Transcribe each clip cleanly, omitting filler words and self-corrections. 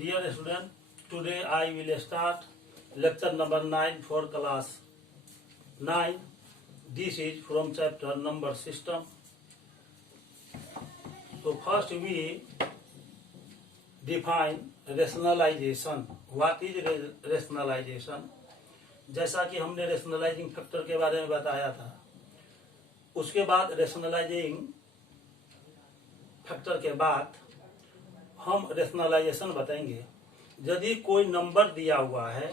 Dear student, today I will start lecture number 9 for class 9. This is from chapter number system. So first we define rationalization. What is rationalization? जैसा कि हमने rationalising factor के बारे में बताया था, उसके बाद रेशनलाइजिंग फैक्टर के बाद हम रेशनलाइजेशन बताएंगे। यदि कोई नंबर दिया हुआ है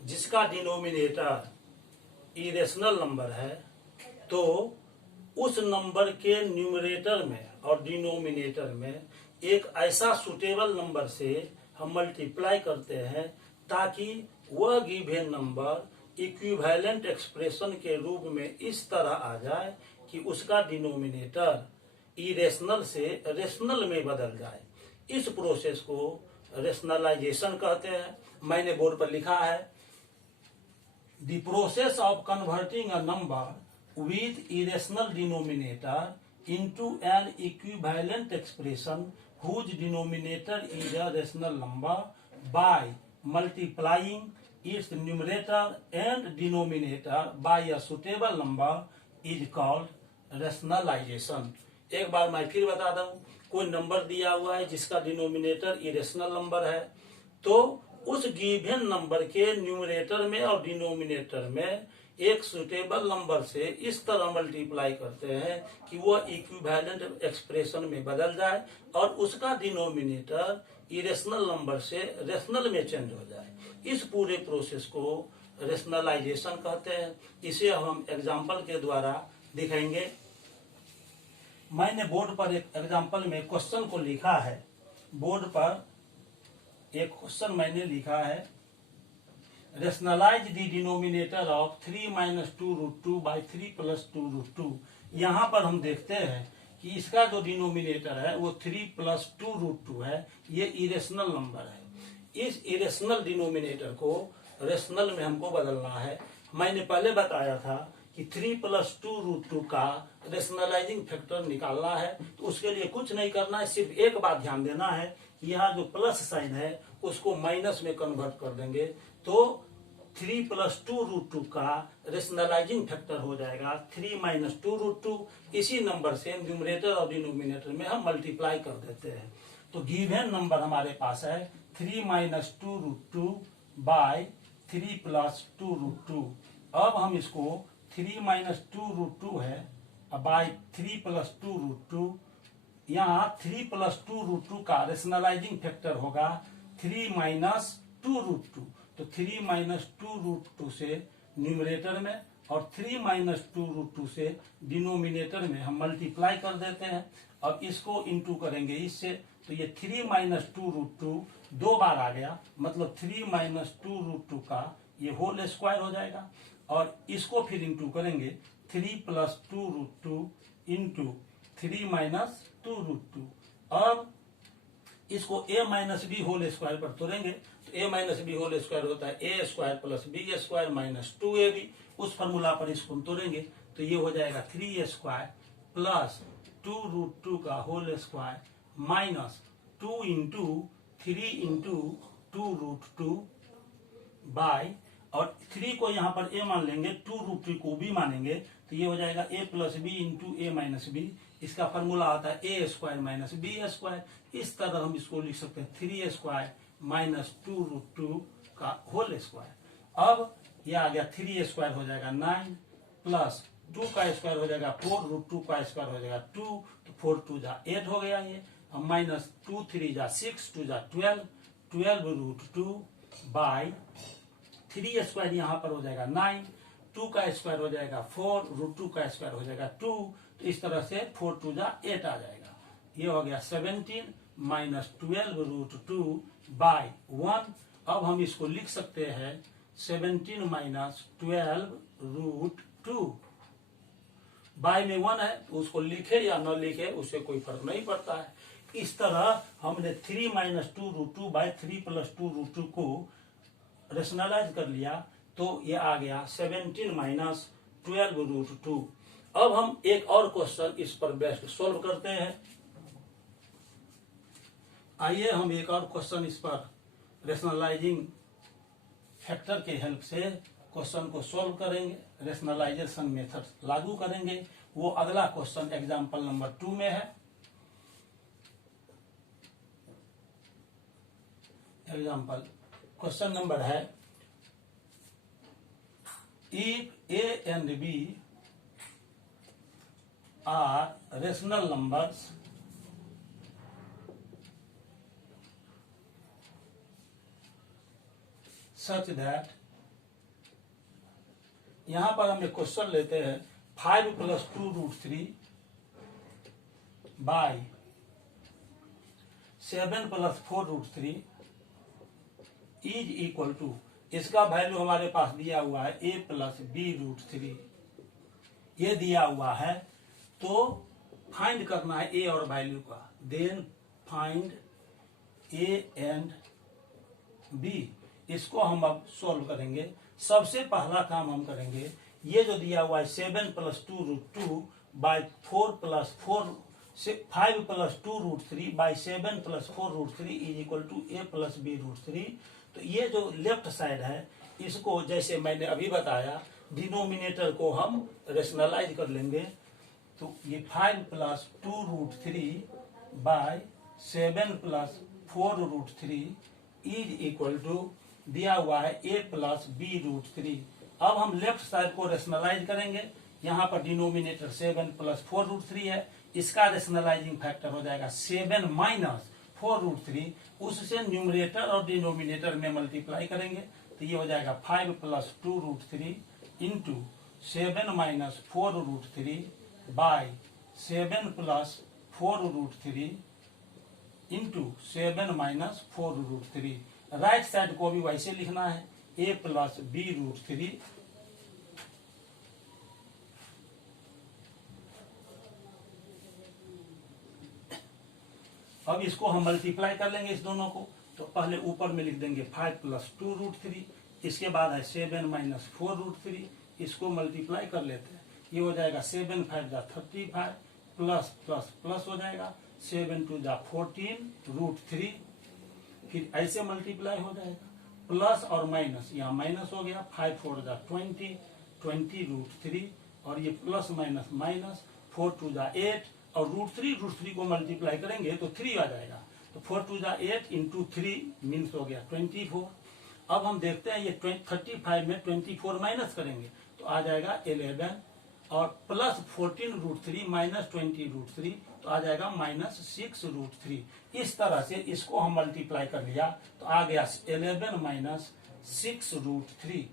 जिसका डिनोमिनेटर इरेशनल नंबर है, तो उस नंबर के न्यूमरेटर में और डिनोमिनेटर में एक ऐसा सुटेबल नंबर से हम मल्टीप्लाई करते हैं ताकि वह गिवन नंबर इक्विवेलेंट एक्सप्रेशन के रूप में इस तरह आ जाए कि उसका डिनोमिनेटर इरेशनल से रेशनल में बदल जाए। इस प्रोसेस को रेशनलाइजेशन कहते हैं। मैंने बोर्ड पर लिखा है, the process of converting a number with irrational denominator into an equivalent expression whose denominator is a rational number by multiplying its numerator and denominator by a suitable number is called rationalization. एक बार मैं फिर बता दूं, कोई number दिया हुआ है जिसका डिनोमिनेटर इरेशनल नंबर है, तो उस गिवन नंबर के न्यूमरेटर में और डिनोमिनेटर में एक सुटेबल नंबर से इस तरह मल्टीप्लाई करते हैं कि वह इक्विवेलेंट एक्सप्रेशन में बदल जाए और उसका डिनोमिनेटर इरेशनल नंबर से रेशनल में चेंज हो जाए। इस पूरे प्रोसेस को रेशनलाइजेशन कहते हैं। इसे हम एग्जाम्पल के द्वारा दिखाएंगे। मैंने बोर्ड पर एक एग्जाम्पल में क्वेश्चन को लिखा है। बोर्ड पर एक क्वेश्चन मैंने लिखा है, rationalise the denominator of 3 minus 2 root 2 by 3 plus 2 root 2। यहाँ पर हम देखते हैं कि इसका जो डिनोमिनेटर है वो 3 प्लस 2 रूट 2 है। ये इरेशनल नंबर है। इस इरेशनल डिनोमिनेटर को रेशनल में हमको बदलना है। मैंने पहले बताया था कि 3 प्लस 2 रूट 2 का रेशनलाइजिंग फैक्टर निकालना है, तो उसके लिए कुछ नहीं करना है, सिर्फ एक बात ध्यान देना है कि यहाँ जो प्लस साइन है उसको माइनस में कन्वर्ट कर देंगे, तो 3 प्लस 2 रूट 2 का रेशनलाइजिंग फैक्टर हो जाएगा 3 माइनस 2 रूट 2। इसी नंबर से न्यूमरेटर और डिनोमिनेटर में हम मल्टीप्लाई कर देते हैं। तो गिवन नंबर हमारे पास है 3 minus 2 root 2 by 3 plus 2 root 2। अब हम इसको 3 माइनस 2 रूट 2 है बाय 3 प्लस 2 रूट 2, यहाँ 3 प्लस 2 रूट 2 का रेशनलाइजिंग फैक्टर होगा 3 माइनस 2 रूट 2। तो 3 माइनस 2 रूट 2 से न्यूमरेटर में और 3 माइनस 2 रूट 2 से डिनोमिनेटर में हम मल्टीप्लाई कर देते हैं। अब इसको इंटू करेंगे इससे, तो ये 3 माइनस 2 रूट 2 दो बार आ गया, मतलब 3 माइनस 2 रूट 2 का ये होल स्क्वायर हो जाएगा। और इसको फिर इंटू करेंगे 3 plus 2 root 2 into 3 minus 2 root 2। अब इसको a minus B whole square पर तोड़ेंगे, तो a minus B whole square होता है a square plus B square minus 2ab। उस फॉर्मूला पर इसको तोड़ेंगे तो ये हो जाएगा 3a स्क्वायर प्लस 2 रूट 2 का whole square minus 2 into 3 into 2 root 2 by, और 3 को यहाँ पर a मान लेंगे, 2 रूट 3 को b मानेंगे, तो ये हो जाएगा a plus B into a minus B. इसका फॉर्मूला आता है a square minus B square. इस तरह हम इसको लिख सकते हैं 3a स्क्वायर माइनस 2 रूट 2 का होल स्क्वायर। अब ये आ गया 3a स्क्वायर हो जाएगा 9 प्लस 2 का स्क्वायर हो जाएगा 4 रूट 2 का स्क्वायर हो जाएगा 2, तो 4 2 जा 8 हो गया ये। अब माइनस 2 3 जा 6 2 जा 12 रूट 2 बाय 3 स्क्वायर यहाँ पर हो जाएगा 9, 2 का स्क्वायर हो जाएगा 4, रूट 2 का स्क्वायर हो जाएगा 2, तो इस तरह से 4 2 जा 8 आ जाएगा। ये हो गया 17 माइनस 12 रूट 2 बाय 1। अब हम इसको लिख सकते हैं 17 माइनस 12 रूट 2। बाय में 1 है, उसको लिखे या न लिखे उससे कोई फर्क नहीं पड़ता है। इस तरह हमने 3 minus 2 root 2 by 3 plus 2 root 2 को रेशनलाइज कर लिया, तो ये आ गया 17 माइनस 12 रूट 2। अब हम एक और क्वेश्चन इस पर बेस्ड सोल्व करते हैं। आइए हम एक और क्वेश्चन इस पर रेशनलाइजिंग फैक्टर के हेल्प से क्वेश्चन को सॉल्व करेंगे, रेशनलाइजेशन मेथड लागू करेंगे। वो अगला क्वेश्चन एग्जाम्पल नंबर 2 में है। एग्जाम्पल क्वेश्चन नंबर है, if A and B are rational numbers such that, यहां पर हम एक क्वेश्चन लेते हैं 5 + 2√3 बाई 7 + 4√3 इज इक्वल टू, इसका वैल्यू हमारे पास दिया हुआ है a + b√3, ये दिया हुआ है। तो फाइंड करना है a और वैल्यू का। Then find a and b, इसको हम अब सोल्व करेंगे। सबसे पहला काम हम करेंगे, ये जो दिया हुआ है 7 + 2√2 बाई 4 + 4 से 5 + 2√3 by 7 + 4√3 is equal to a + b√3। तो ये जो लेफ्ट साइड है, इसको जैसे मैंने अभी बताया, डिनोमिनेटर को हम रेशनलाइज कर लेंगे। तो ये 5 + 2√3 बाई 7 + 4√3 इज इक्वल टू दिया हुआ है a + b√3। अब हम लेफ्ट साइड को रेशनलाइज करेंगे। यहाँ पर डिनोमिनेटर 7 + 4√3 है, इसका रेशनलाइजिंग फैक्टर हो जाएगा 7 - 4√3, उससे न्यूमरेटर और डिनोमिनेटर में मल्टीप्लाई करेंगे। तो ये हो जाएगा 5 + 2√3 into 7 - 4√3 by 7 + 4√3 into 7 - 4√3। Right side को भी वैसे लिखना है, a + b√3 अब इसको हम मल्टीप्लाई कर लेंगे इस दोनों को। तो पहले ऊपर में लिख देंगे 5 + 2√3, इसके बाद है 7 - 4√3, इसको मल्टीप्लाई कर लेते हैं। ये हो जाएगा 7 × 5 = 35 प्लस प्लस प्लस हो जाएगा 7 × 2 = 14√3, फिर ऐसे मल्टीप्लाई हो जाएगा, प्लस और माइनस, यहाँ माइनस हो गया, 5 × 4 = 20, 20√3, और ये प्लस माइनस माइनस, 4 × 2 = 8, और √3 को मल्टीप्लाई करेंगे तो 3 आ जाएगा। तो 4 × 2 = 8 × 3 मीन्स हो गया 24। अब हम देखते हैं ये 35 में 24 माइनस करेंगे तो आ जाएगा 11, और प्लस 14√3 माइनस 20√3 तो आ जाएगा -6√3। इस तरह से इसको हम मल्टीप्लाई कर लिया तो आ गया 11 - 6√3।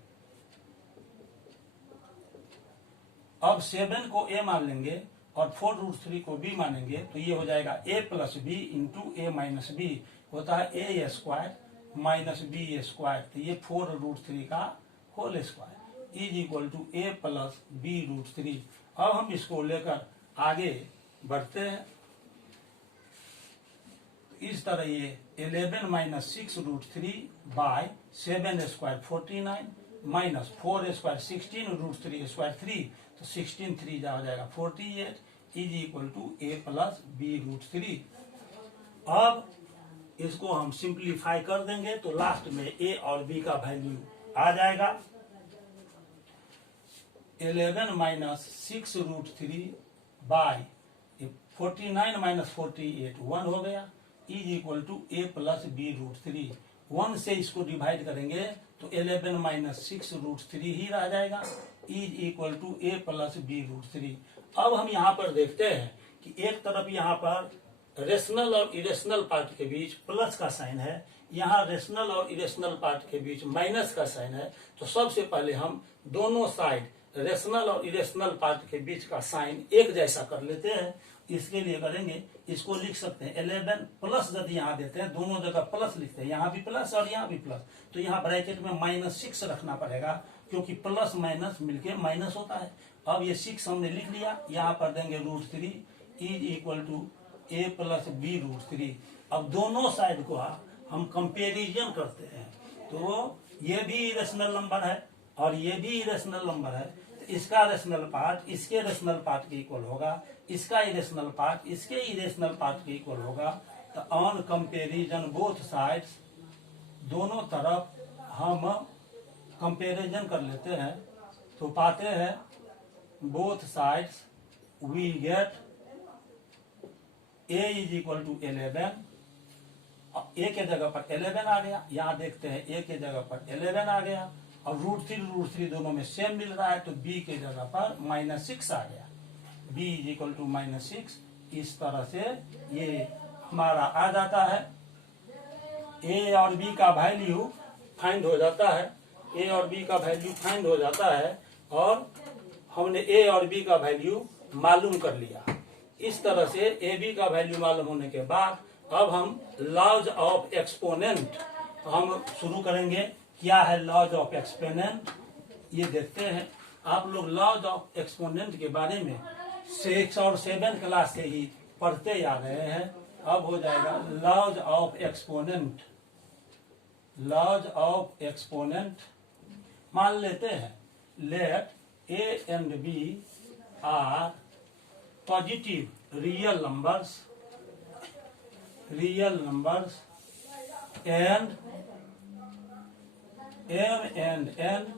अब 7 को a मान लेंगे और 4√3 को b मानेंगे, तो ये हो जाएगा a + b into a - b, होता है a² - b²। तो ये 4√3 का whole square is equal to a + b√3। अब हम इसको लेकर आगे बढ़ते हैं। इस तरह ये 11 - 6√3 बाई 7² 49 माइनस 4² 16√3² 3, तो 16 3 जा हो जाएगा 48 is equal to a + b√3। अब इसको हम सिंप्लीफाई कर देंगे तो लास्ट में a और b का वैल्यू आ जाएगा। 11 - 6√3 बाई 49 - 48 1 हो गया is equal to a + b√3। 1 से इसको डिवाइड करेंगे तो 11 - 6√3 ही रह जाएगा is equal to a + b√3। अब हम यहाँ पर देखते हैं कि एक तरफ यहाँ पर रेशनल और इरेशनल पार्ट के बीच प्लस का साइन है, यहाँ रेशनल और इरेशनल पार्ट के बीच माइनस का साइन है। तो सबसे पहले हम दोनों साइड रेशनल और इरेशनल पार्ट के बीच का साइन एक जैसा कर लेते हैं। इसके लिए करेंगे, इसको लिख सकते हैं 11 प्लस, यदि यहाँ देते हैं दोनों जगह प्लस लिखते हैं, यहाँ भी प्लस और यहाँ भी प्लस, तो यहाँ ब्रैकेट में -6 रखना पड़ेगा क्योंकि प्लस माइनस मिलके माइनस होता है। अब ये 6 हमने लिख लिया, यहाँ पर देंगे √3 is equal to a + b√3। अब दोनों साइड को हम कंपेरिजन करते हैं, तो ये भी इरेशनल नंबर है और ये भी इरेशनल नंबर है, तो इसका रेशनल पार्ट इसके रेशनल पार्ट के इक्वल होगा, इसका इरेशनल पार्ट इसके इरेशनल पार्ट के इक्वल होगा। तो ऑन कंपेरिजन बोथ साइड्स दोनों तरफ हम कंपैरिजन कर लेते हैं तो पाते हैं both sides we get a is equal to 11। A के जगह पर 11 आ गया, यहाँ देखते हैं ए के जगह पर 11 आ गया और √3 दोनों में सेम मिल रहा है तो बी के जगह पर -6 आ गया, b इज इक्वल टू -6। इस तरह से ये हमारा आ जाता है। ए और बी का वैल्यू फाइंड हो जाता है, ए और बी का वैल्यू फाइंड हो जाता है और हमने ए और बी का वैल्यू मालूम कर लिया। इस तरह से ए बी का वैल्यू मालूम होने के बाद अब हम लॉज ऑफ एक्सपोनेंट हम शुरू करेंगे। क्या है लॉज ऑफ एक्सपोनेंट, ये देखते हैं। आप लोग लॉज ऑफ एक्सपोनेंट के बारे में 6 और 7 क्लास से ही पढ़ते आ रहे हैं। अब हो जाएगा laws of exponent. Laws of exponent मान लेते हैं let a and b are positive real numbers and m and n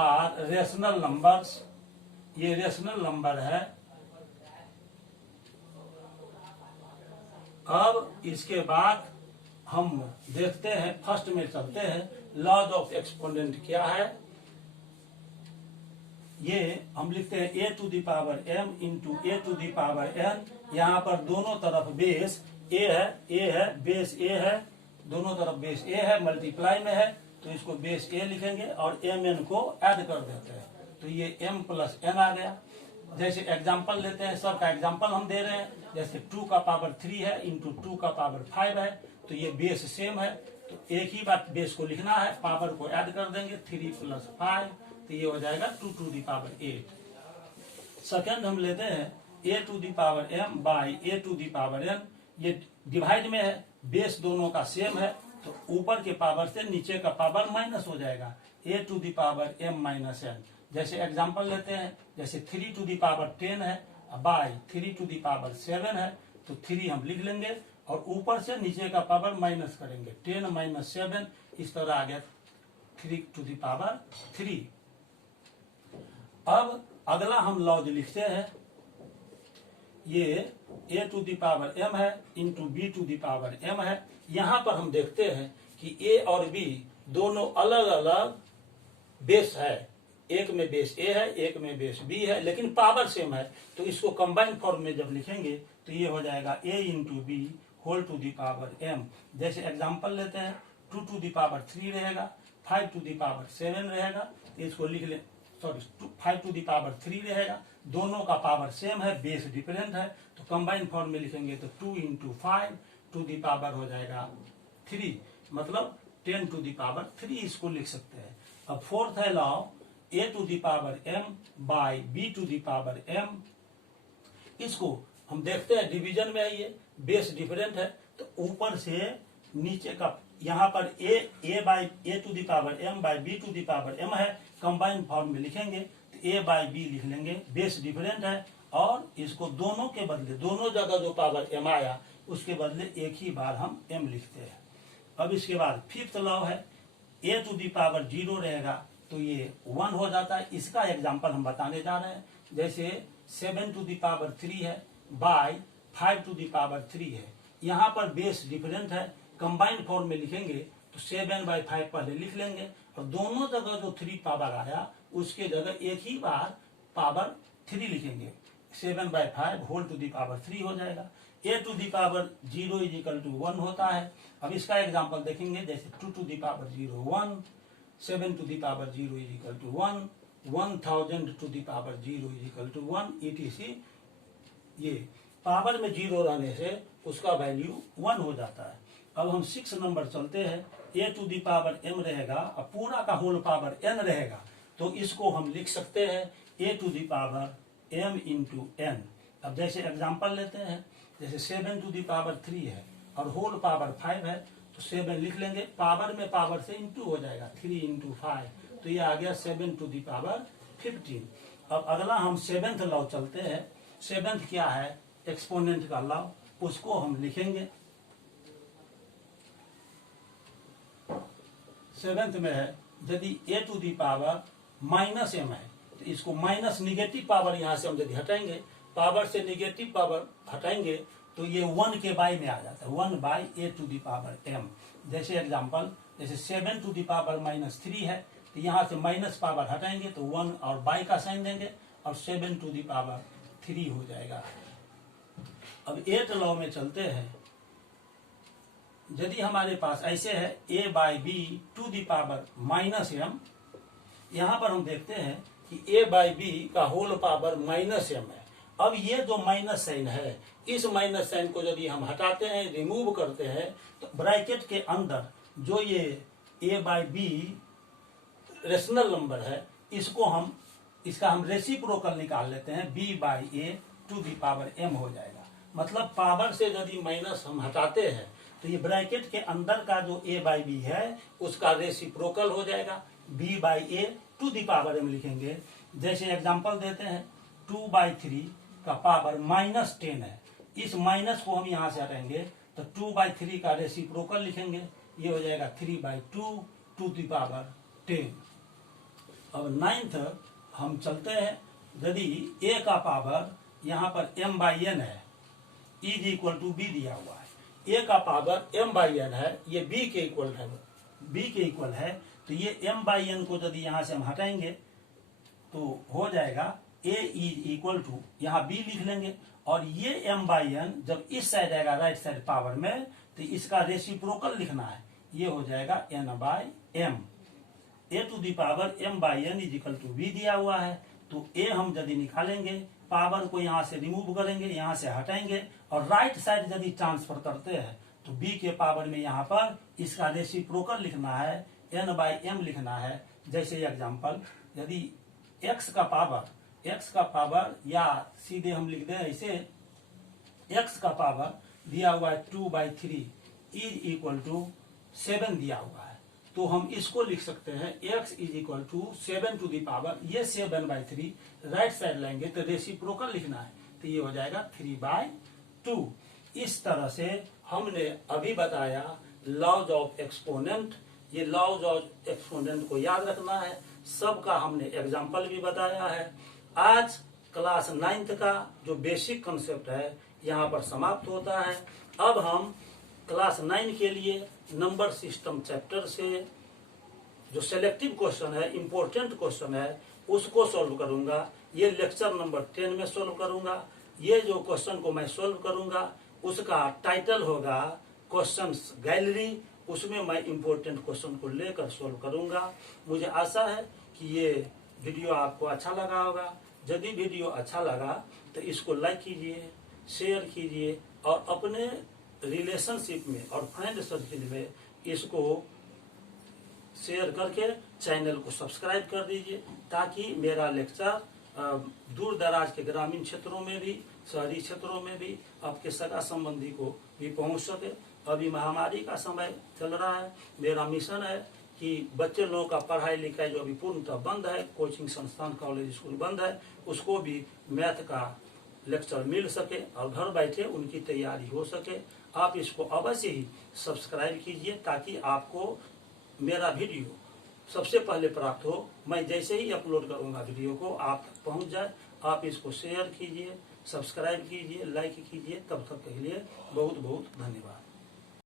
are rational numbers। ये रेशनल नंबर है। अब इसके बाद हम देखते हैं, फर्स्ट में चलते हैं। लॉज ऑफ एक्सपोनेंट क्या है, ये हम लिखते हैं a to the power m into a to the power n। यहाँ पर दोनों तरफ बेस a है, बेस a है, दोनों तरफ बेस a है, मल्टीप्लाई में है तो इसको बेस a लिखेंगे और mn को ऐड कर देते हैं तो ये m प्लस n आ गया। जैसे एग्जांपल लेते हैं, सबका एग्जांपल हम दे रहे हैं। जैसे 2 का पावर 3 है इंटू 2 का पावर 5 है तो ये बेस सेम है तो एक ही बात बेस को लिखना है, पावर को ऐड कर देंगे 3 + 5 तो ये हो जाएगा 2 टू द पावर 8। सेकंड हम लेते हैं a to the power m by a to the power n। ये डिवाइड में है, बेस दोनों का सेम है तो ऊपर के पावर से नीचे का पावर माइनस हो जाएगा, a to the power m minus n। जैसे एग्जांपल लेते हैं, जैसे 3 टू द पावर 10 है बाई 3 टू द पावर 7 है तो 3 हम लिख लेंगे और ऊपर से नीचे का पावर माइनस करेंगे, 10 माइनस 7 इस तरह आ गया 3 टू द पावर 3। अब अगला हम लॉज लिखते हैं, ये a to the power m है into b to the power m है। यहाँ पर हम देखते हैं कि a और b दोनों अलग अलग बेस है, एक में बेस a है एक में बेस b है लेकिन पावर सेम है तो इसको कंबाइंड फॉर्म में जब लिखेंगे तो ये हो जाएगा a into B whole to the power m। जैसे एग्जांपल लेते हैं 2 टू द पावर 3 रहेगा, 5 टू द पावर 7 रहेगा, इसको लिख ले 5 टू द पावर 3 रहेगा, दोनों का पावर सेम है, बेस डिफरेंट है तो कंबाइंड फॉर्म में लिखेंगे तो 2 इंटू 5 टू द पावर हो जाएगा 3, मतलब 10 टू द पावर 3 इसको लिख सकते हैं। अब फोर्थ है law a to the power m by b to the power m। इसको हम देखते हैं डिवीजन में है, ये बेस डिफरेंट है तो ऊपर से नीचे का यहाँ पर a by a to the power m by b to the power m है, कंबाइंड फॉर्म में लिखेंगे तो a बाई b लिख लेंगे, बेस डिफरेंट है और इसको दोनों के बदले, दोनों जगह जो पावर m आया उसके बदले एक ही बार हम m लिखते हैं। अब इसके बाद फिफ्थ लॉ है a टू द पावर 0 रहेगा तो ये 1 हो जाता है। इसका एग्जांपल हम बताने जा रहे हैं। जैसे 7 टू द पावर 3 है बाई 5 टू द पावर 3 है, यहाँ पर बेस डिफरेंट है, कंबाइंड फॉर्म में लिखेंगे तो 7/5 पहले लिख लेंगे और दोनों जगह जो 3 पावर आया उसके जगह एक ही बार पावर 3 लिखेंगे, 7/5 होल टू द पावर 3 हो जाएगा। a to the power 0 is equal to 1 होता है। अब इसका एग्जांपल देखेंगे, जैसे 2 to the power 0 1, 7 to the power 0 is equal to 1, 1000 to the power 0 is equal to 1 etc। ये पावर में 0 रहने से उसका वैल्यू 1 हो जाता है। अब हम 6 नंबर चलते हैं, a to the power m रहेगा और पूरा का होल पावर n रहेगा तो इसको हम लिख सकते हैं a to the power m into n। अब जैसे एग्जांपल लेते हैं, जैसे 7 टू द पावर 3 है और होल पावर 5 है तो 7 लिख लेंगे, पावर में पावर से इंटू हो जाएगा, 3 इंटू 5 तो ये आ गया 7 टू द पावर 15। अब अगला हम 7th लॉ चलते हैं। 7th क्या है, एक्सपोनेंट का लॉ, उसको हम लिखेंगे 7th में है, यदि a to the power minus m है तो इसको माइनस निगेटिव पावर यहाँ से हम यदि हटाएंगे, पावर से निगेटिव पावर हटाएंगे तो ये 1 के बाई में आ जाता है, 1 by a to the power m। जैसे एग्जांपल, जैसे 7 टू दी पावर माइनस 3 है तो यहाँ से माइनस पावर हटाएंगे तो 1 और बाई का साइन देंगे और 7 टू दी पावर 3 हो जाएगा। अब 8 लॉ में चलते हैं। यदि हमारे पास ऐसे है a by B to the power minus m, यहाँ पर हम देखते हैं कि a बाई बी का होल पावर माइनस m है। अब ये जो माइनस साइन है, इस माइनस साइन को यदि हम हटाते हैं, रिमूव करते हैं, तो ब्रैकेट के अंदर जो ये a by B rational number है, इसका हम रेसिप्रोकल निकाल लेते हैं, b by A to the power m हो जाएगा। मतलब पावर से यदि माइनस हम हटाते हैं तो ये ब्रैकेट के अंदर का जो a बाई बी है उसका रेसिप्रोकल हो जाएगा, b by A to the power m लिखेंगे। जैसे एग्जांपल देते हैं, 2 बाई 3 का पावर माइनस 10 है, इस माइनस को हम यहाँ से हटाएंगे तो 2 बाई 3 का रेसिप्रोकल लिखेंगे, ये हो जाएगा 3 बाई 2 टू दी पावर 10। अब 9th हम चलते हैं, यदि a का पावर यहाँ पर m बाई n है, इज इक्वल टू बी दिया हुआ है, a का पावर m बाई n है, ये b के इक्वल है, b के इक्वल है, तो ये m बाई n को यदि यहाँ से हम हटाएंगे तो हो जाएगा a इज इक्वल टू, यहाँ b लिख लेंगे, और ये m बाई n जब इस साइड आएगा राइट साइड पावर में तो इसका रेसिप्रोकल लिखना है, ये हो जाएगा n by m। a to the power m by n is equal to b दिया हुआ है, तो a हम यदि निकालेंगे, पावर को यहाँ से रिमूव करेंगे, यहाँ से हटाएंगे और राइट साइड यदि ट्रांसफर करते हैं तो b के पावर में यहाँ पर इसका रेसिप्रोकल लिखना है, n बाई m लिखना है। जैसे एग्जांपल, यदि x का पावर या सीधे हम लिख दें ऐसे, x का पावर दिया हुआ है 2 बाई 3 इज इक्वल टू 7 दिया हुआ है, तो हम इसको लिख सकते हैं x is equal to 7 to the power, ये 7 बाई 3 राइट साइड लेंगे तो रेसिप्रोकल लिखना है, तो ये हो जाएगा 3 बाई 2। इस तरह से हमने अभी बताया लॉज ऑफ एक्सपोनेंट। ये लॉज ऑफ एक्सपोनेंट को याद रखना है, सबका हमने एग्जाम्पल भी बताया है। आज क्लास 9th का जो बेसिक कंसेप्ट है यहाँ पर समाप्त होता है। अब हम क्लास 9 के लिए नंबर सिस्टम चैप्टर से जो सेलेक्टिव क्वेश्चन है, इंपॉर्टेंट क्वेश्चन है, उसको सॉल्व करूंगा। ये लेक्चर नंबर 10 में सॉल्व करूंगा। ये जो क्वेश्चन को मैं सॉल्व करूंगा उसका टाइटल होगा क्वेश्चंस गैलरी, उसमें मैं इंपॉर्टेंट क्वेश्चन को लेकर सॉल्व करूंगा। मुझे आशा है कि ये वीडियो आपको अच्छा लगा होगा। यदि वीडियो अच्छा लगा तो इसको लाइक कीजिए, शेयर कीजिए और अपने रिलेशनशिप में और फ्रेंड सर्किल में इसको शेयर करके चैनल को सब्सक्राइब कर दीजिए, ताकि मेरा लेक्चर दूर दराज के ग्रामीण क्षेत्रों में भी, शहरी क्षेत्रों में भी आपके सगा संबंधी को भी पहुंच सके। अभी महामारी का समय चल रहा है, मेरा मिशन है कि बच्चे लोगों का पढ़ाई लिखाई जो अभी पूर्णतः बंद है, कोचिंग संस्थान कॉलेज स्कूल बंद है, उसको भी मैथ का लेक्चर मिल सके और घर बैठे उनकी तैयारी हो सके। आप इसको अवश्य ही सब्सक्राइब कीजिए ताकि आपको मेरा वीडियो सबसे पहले प्राप्त हो। मैं जैसे ही अपलोड करूंगा वीडियो को आप तक पहुंच जाए। आप इसको शेयर कीजिए, सब्सक्राइब कीजिए, लाइक कीजिए। तब तक के लिए बहुत बहुत धन्यवाद।